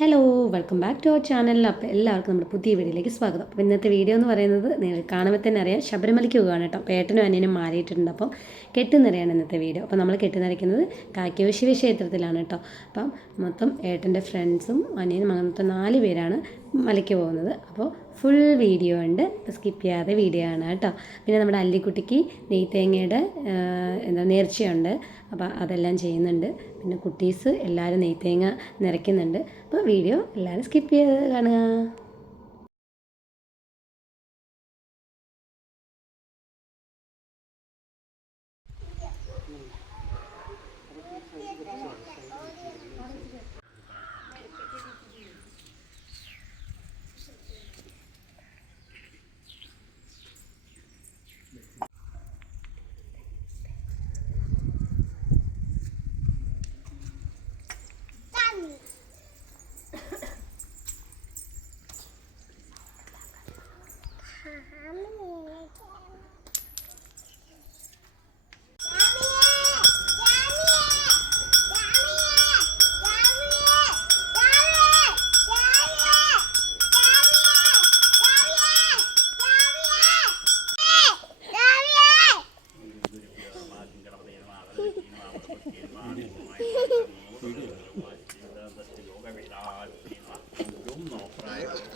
Hello welcome back to our ചാനലിൽ അപ്പോൾ എല്ലാവർക്കും നമ്മുടെ പുതിയ വീഡിയോയിലേക്ക് സ്വാഗതം അപ്പോൾ ഇന്നത്തെ വീഡിയോ എന്ന് പറയുന്നത് നിങ്ങൾ കാണുമ്പോൾ തന്നെ അറിയാം ശബരിമലയ്ക്ക് പോകുകയാണ് കേട്ടോ പേട്ടനും അനിയനും മാറിയിട്ടുണ്ട് അപ്പോൾ കെട്ടുനിറയാണ് ഇന്നത്തെ വീഡിയോ അപ്പോൾ നമ്മൾ കെട്ടുനിറയ്ക്കുന്നത് കാക്കിയോ ശിവ ക്ഷേത്രത്തിലാണ് കേട്ടോ അപ്പം മൊത്തം ഏട്ടൻ്റെ ഫ്രണ്ട്സും അനിയനും അങ്ങനത്തെ നാല് പേരാണ് മലയ്ക്ക് പോകുന്നത് അപ്പോൾ ഫുൾ വീഡിയോ ഉണ്ട് സ്കിപ്പ് ചെയ്യാതെ വീഡിയോ ആണ് കേട്ടോ പിന്നെ നമ്മുടെ അല്ലിക്കുട്ടിക്ക് നെയ്ത്തേങ്ങയുടെ എന്താ നേർച്ചയുണ്ട് അപ്പോൾ അതെല്ലാം ചെയ്യുന്നുണ്ട് പിന്നെ കുട്ടീസ് എല്ലാവരും നെയ്ത്തേങ്ങ നിറയ്ക്കുന്നുണ്ട് അപ്പോൾ വീഡിയോ എല്ലാവരും സ്കിപ്പ് ചെയ്ത് കാണുക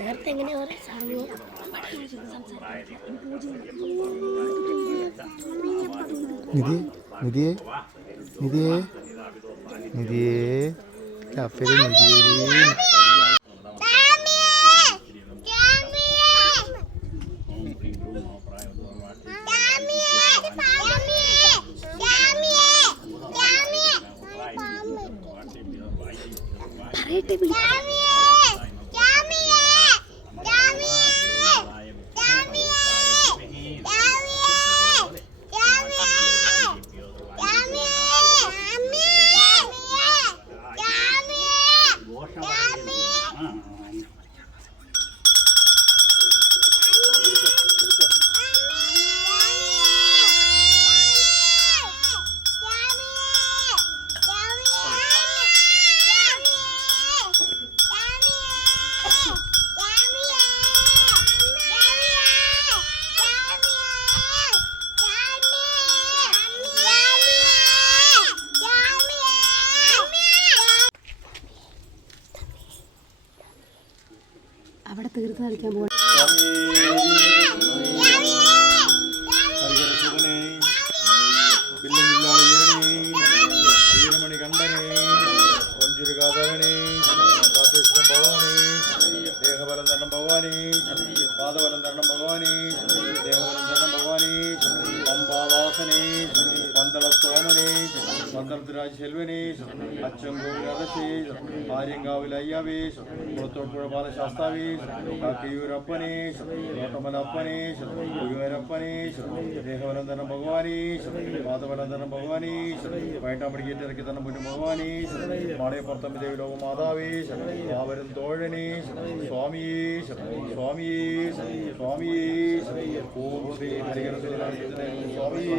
നേരത്തെ ഓരോ കുറേ നിധി നിധിയെ നിധിയെ നിധിയെ കഫേലെ നിധിയെ പാദവലം തരണം ഭഗവാനേ ദേവവലം തരണം ഭഗവാനേ പമ്പാവാസനേ ശാന്തള സോമനെ പന്തർത്തുരാജ് ശെൽവനെ അച്ചങ്കോവിലേ ആര്യങ്കാവിൽ അയ്യാവേ കുളത്തോപ്പുഴ ബാലശാസ്താവേ കാക്കയൂരപ്പനെ തോട്ടമലപ്പനെ ഗുരുവരപ്പനെ ദേഹവനന്തരം ഭഗവാനേ പാദവനന്തരം ഭഗവാനേ വൈകിട്ടാമ്പടി കയറ്റിറക്കി തന്നെ മുന്നു ഭഗവാനേ മാളയപ്പുറത്തമ്മ ദേവി ലോക മാതാവേ ആവരും തോഴനേ സ്വാമിയേ സ്വാമിയേ സ്വാമിയേ ഓം ശ്രീ ഹരികരത്തിൽ സ്വാമിയേ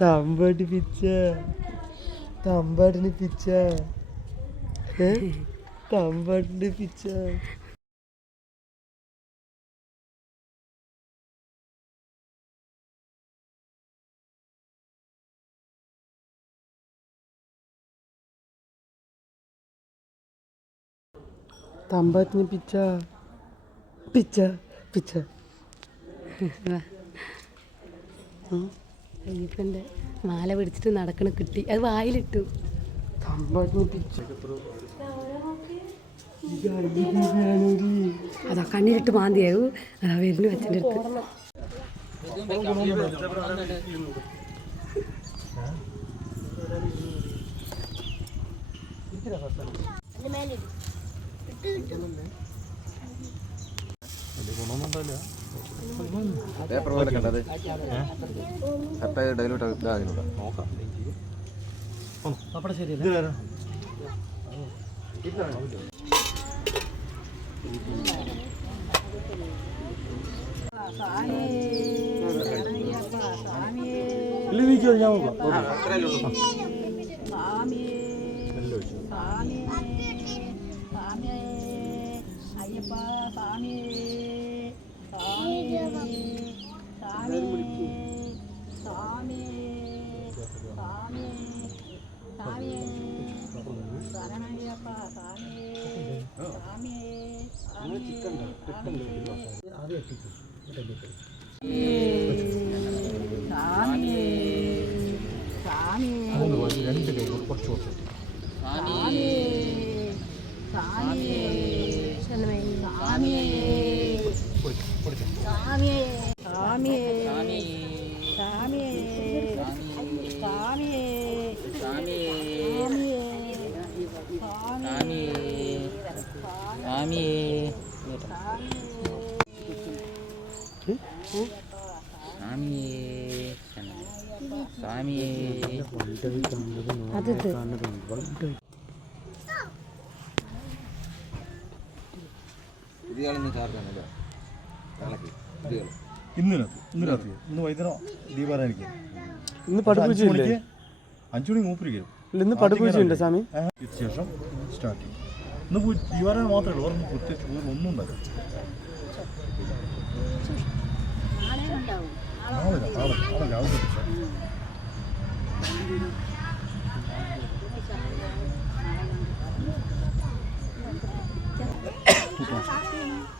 തമ്പടി പിച്ച തമ്പടിന് പിച്ച തമ്പടിന് പിച്ച തമ്പത്തിന് പിച്ച പിച്ച പിച്ച 嗯。അയ്യപ്പൻ്റെ മാല പിടിച്ചിട്ട് നടക്കണ കിട്ടി അത് വായിലിട്ടു അതാ കണ്ണിലിട്ട് മാന്തിയാവൂ അതാ വരുന്നു അച്ഛൻ്റെ അടുത്ത് ഗുണമൊന്നുമില്ല പേപ്പർ പോലെ കണ്ടത് കറക്റ്റായി ഡൈലൂട്ട് ഇതാകുന്നുണ്ട് നോക്കാം അയ്യപ്പ സ്വാമിയേ சாமி சாமி சாமி 아멘. 예. 아멘. 예. ഇന്ന് പഠിപ്പിച്ചില്ലേ അഞ്ചു മണി മൂപ്പര് കയറും ഇന്ന് പഠിപ്പിച്ചില്ലേ സ്വാമി ശേഷം സ്റ്റാർട്ട് ചെയ്യും ഇന്ന് പോയി ഇവരെ മാത്രമേ ഉള്ളൂ പ്രത്യേകിച്ച് പോയി ഒന്നും ഉണ്ടാകും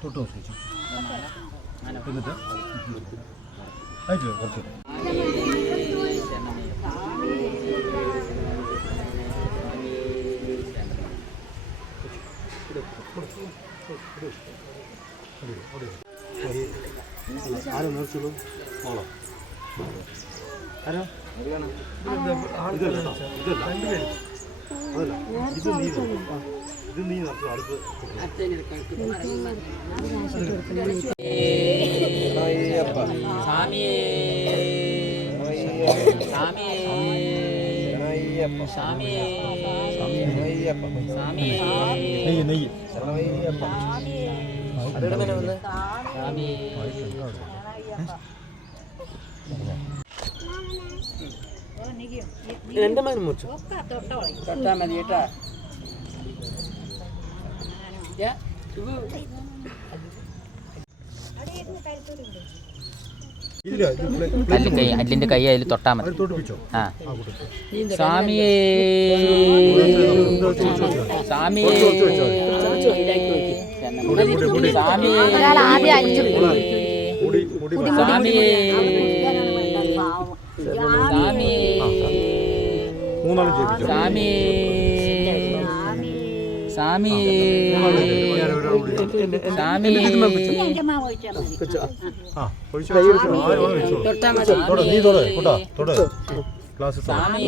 തൊട്ട് എന്നിട്ട് അയച്ചു കുറച്ച് വിളിച്ചോളൂ മോളോ ആരോ ഇതല്ല ഇതല്ല അതല്ല ഇത് നീ ഇത് നീ നടത്തും അടുത്ത് സ്വാമിയേ സ്വാമിയേ സ്വാമിയേ സ്വാമിയേ നെയ്യ് നെയ്യ് സ്വാമിയേ സ്വാമിയേ രണ്ട് മതി മുറിച്ചു തൊട്ടാ മതി കേട്ടാ അല്ലും കൈ അല്ലിന്റെ കൈ അതിൽ തൊട്ടാ മതി ആ സ്വാമിയേ സ്വാമിയേ സ്വാമിയേ മൂന്നാളും ജയിപ്പിച്ചു സ്വാമി സ്വാമി സ്വാമി തൊട്ടാ മതി നീ തൊടേ കൂട്ടാ തൊടേ ക്ലാസ് സ്വാമി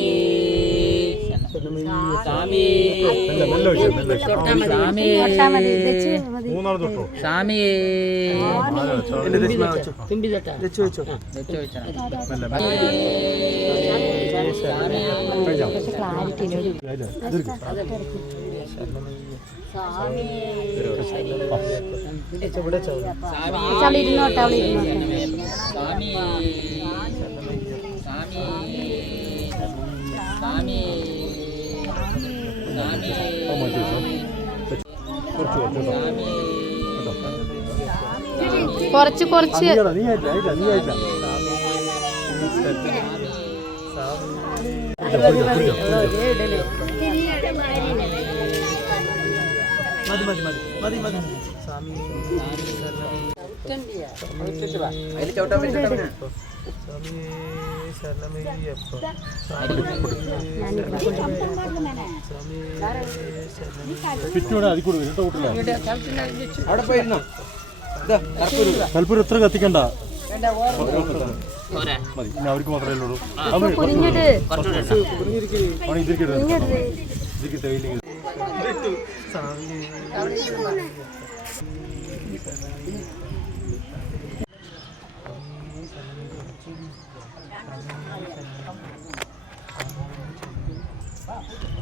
സ്വാമിയേ അവിടെ ഇരുന്നോട്ടെ അവിടെ ഇരുന്നോട്ടെ സ്വാമി സ്വാമി How much is that? കുറച്ച് കുറച്ച് കുറച്ച് കുറച്ച് നീ ആയിട്ടില്ല ആയിട്ടില്ല നീ ആയിട്ടില്ല മതി മതി മതി മതി മതി സ്വാമി കൽപ്പൂരം ഇത്ര കത്തിക്കണ്ട മതി ഇനി അവർക്ക് മാത്രമേ ഉള്ളൂ ഇതിരിക്കട്ടെ Thank you.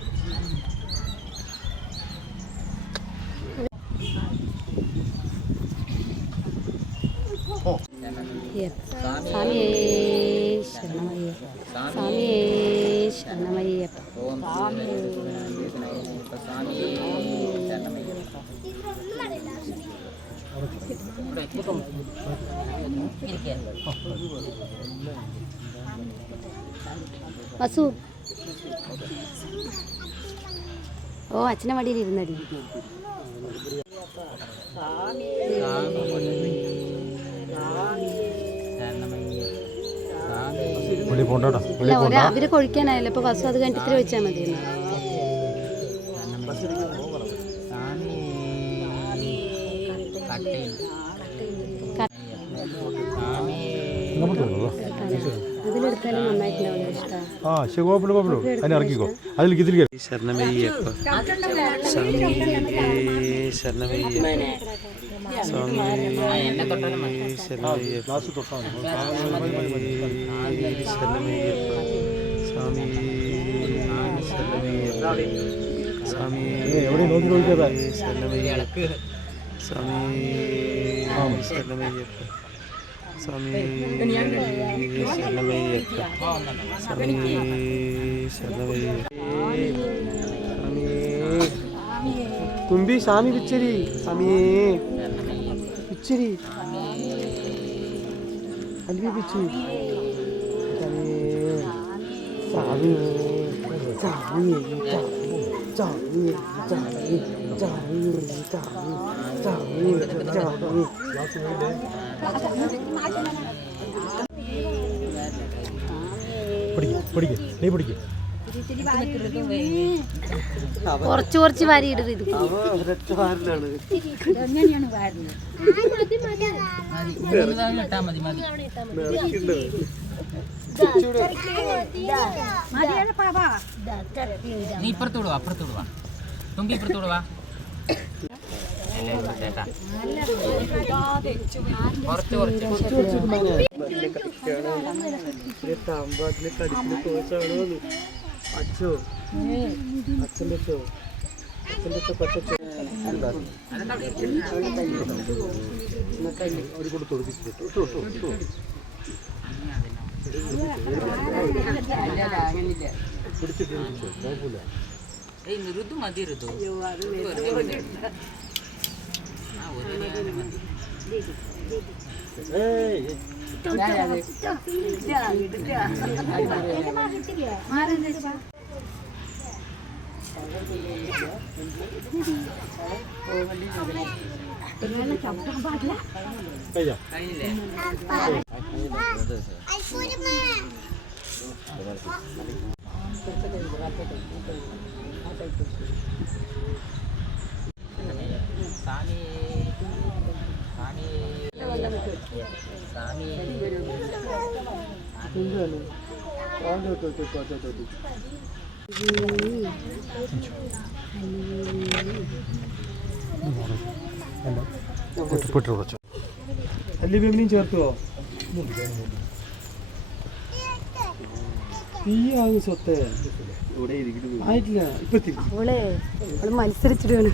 വസു ഓ അച്ഛനെ മടിയിൽ ഇരുന്നടി അവര് കൊഴിക്കാനായല്ലോ ഇപ്പൊ വസു അത് കഴിഞ്ഞിട്ട് ഇത്ര വെച്ചാൽ മതി കട്ടയുണ്ട് ആ ശരി കുഴപ്പമില്ല കുഴപ്പമില്ല അതിനെ ഇറക്കിക്കോ അതിൽ ഇതിൽ ശരണമയ്യപ്പ എവിടെ നോക്കി നോക്കിയതാ ശരണമയ്യപ്പ സ്വാമി ശരണമയ്യപ്പ തുമ്പി സ്വാമി പിച്ചരി സ്വാമിയേ പിച്ചരി അൽവി പിച്ചരി സ്വാമിയേ സ്വാമിയേ സ്വാമിയേ സ്വാമിയേ സ്വാമിയേ സ്വാമിയേ നീ കുറച്ച് കുറച്ച് വാരി ഇടരുത് ഇത് നീ ഇപ്പുറത്തോടുവാ അപ്പുറത്തോടുവാ തുമ്പി ഇപ്പുറത്തോടുവാ അച്ഛോ അച്ഛൻ്റെ അച്ഛോ അച്ഛൻ്റെ അച്ഛോ പറ്റച്ചോ ഒരു കൂടെ മതി ഋതു Tani അല്ലി വെമ്മിയും തീയാകും സ്വത്ത് ആയിട്ടില്ല ഇപ്പൊ തിരിച്ചു മത്സരിച്ചിട്ട് വേണം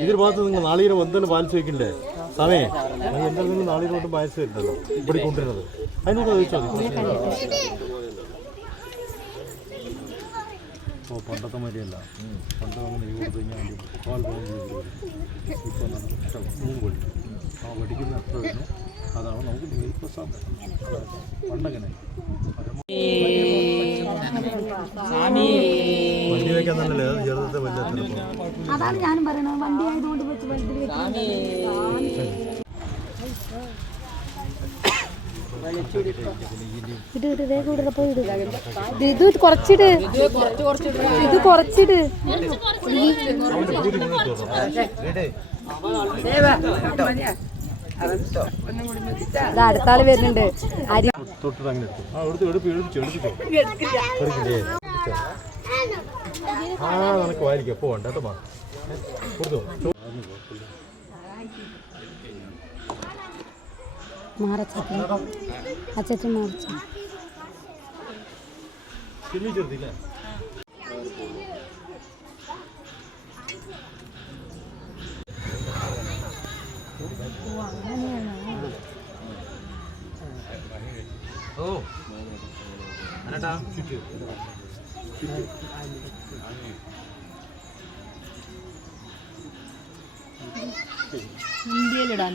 ഇതിന് ഭാഗത്ത് നിങ്ങൾ നാളികേരം എന്തെങ്കിലും പാലിച്ചു വെക്കണ്ടേ സമയേ എന്റെ നിന്ന് നാളിലോട്ട് വയസ്സ് വരുന്നല്ലോ ഇവിടെ കൊണ്ടുവരുന്നത് അതിനോട് ചോദിച്ചോ ഓ പണ്ടത്തെ മതിയല്ല പണ്ട് നമ്മൾ ലീവ് കൊടുത്തു കഴിഞ്ഞാൽ കോൾ മൂന്ന് ആ വെടിക്കുന്ന എത്ര വരുന്നു അതാണ് നമുക്ക് ലീവ് പണ്ടങ്ങനെ വണ്ടി വയ്ക്കാൻ തന്നെ അതാണ് ഞാനും പറയണത് വണ്ടി ആയതുകൊണ്ട് ഇത് ഇത് വേഗം ഇടുക പോയി ഇത് കുറച്ചിട് ഇത് കുറച്ചിട് അടുത്താള് വരുന്നുണ്ട് അരി ആ നിനക്ക് വായിക്കാം മാറച്ചി അച്ചച്ചി മാറച്ചി ഓ അനട്ടാ ഇന്ത്യയിലിടാൻ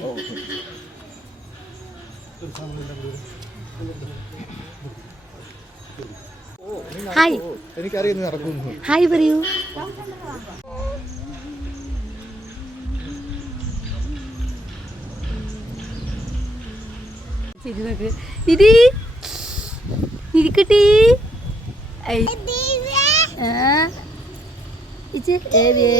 ഹായ് എനിക്കറിയാം ഹായ് പറയൂ ഇരി ഇരിക്കട്ടെ ഏ ഏ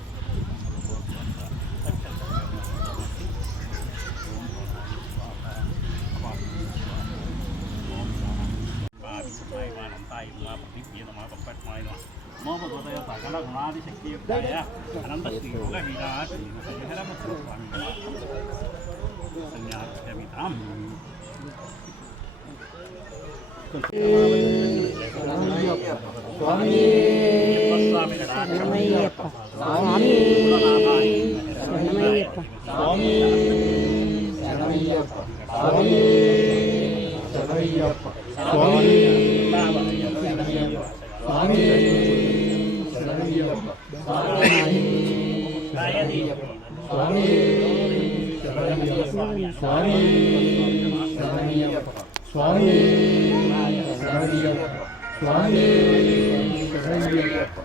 స్వామియప్ప స్వామి శరణమయ్యప్ప స్వామి శరణమయ్యప్ప స్వామి శరణమయ్యప్ప స్వామి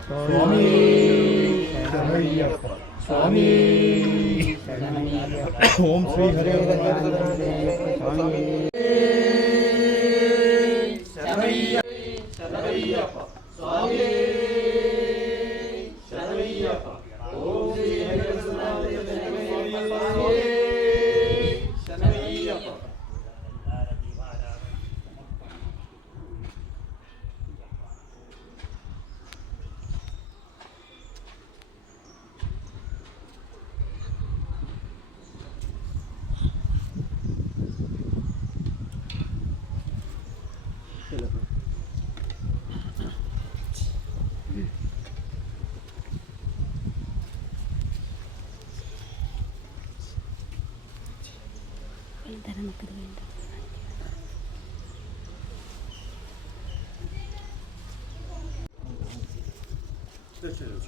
స్వామి శరణయ్యప్ప స్వామి ఓం శ్రీ హరే స్వామి 떼쳐야죠.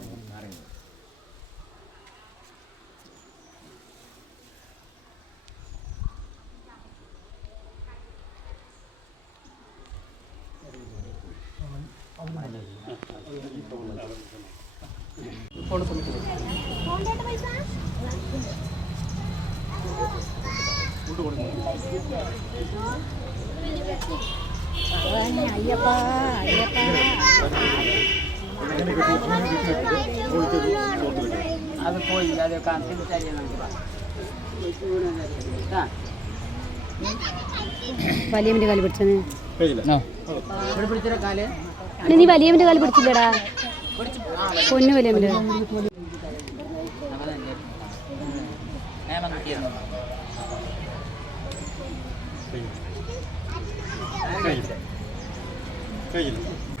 아니, 아니. 이거 이거 അയ്യപ്പാ അയ്യപ്പാ അത് പോയി അത് കാത്തിന് തരണം വലിയവന്റെ കാല് പിടിച്ചത് നീ വലിയവന്റെ കാല് പിടിച്ചില്ലടാ പൊന്നു വലിയവന്റെ స్వామి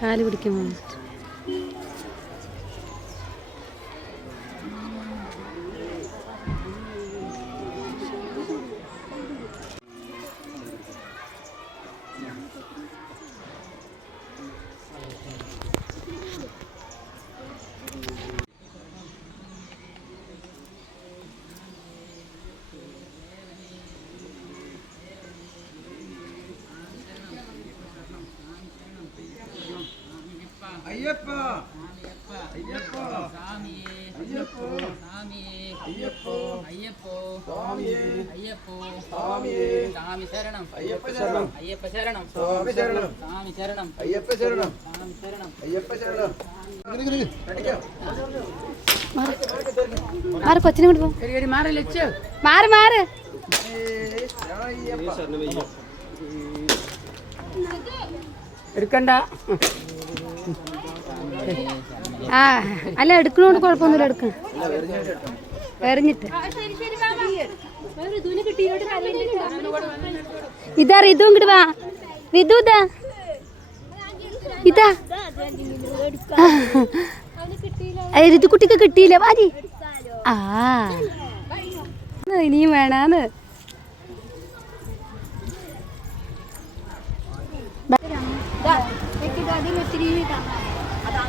കാല് പിടിക്കുമോ ஐயப்பா ஐயப்பா சாமியே ஐயப்போ சாமியே ஐயப்போ ஐயப்போ சாமியே ஐயப்போ சாமியே சாமி சரணம் ஐயப்ப சரணம் ஐயப்ப சரணம் சாமி சரணம் சாமி சரணம் ஐயப்ப சரணம் சாமி சரணம் ஐயப்ப சரணம் മാറി കൊച്ചിനെ കൊണ്ട് പോകും മാറി മാറി എടുക്കണ്ട ആ അല്ല എടുക്കണോണ്ട് കുഴപ്പമൊന്നുമില്ല എടുക്ക എറിഞ്ഞിട്ട് ഇതാ റിതു ഇങ്ങോട്ട് വാ റിതു ഇതാ ഇതാ റിതു കുട്ടിക്ക് കിട്ടിയില്ല വാരി ആ ഇനിയും വേണാന്ന് ഒത്തിരി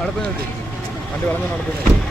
അവിടെ വണ്ടി വളർന്ന് നടക്കുന്നത്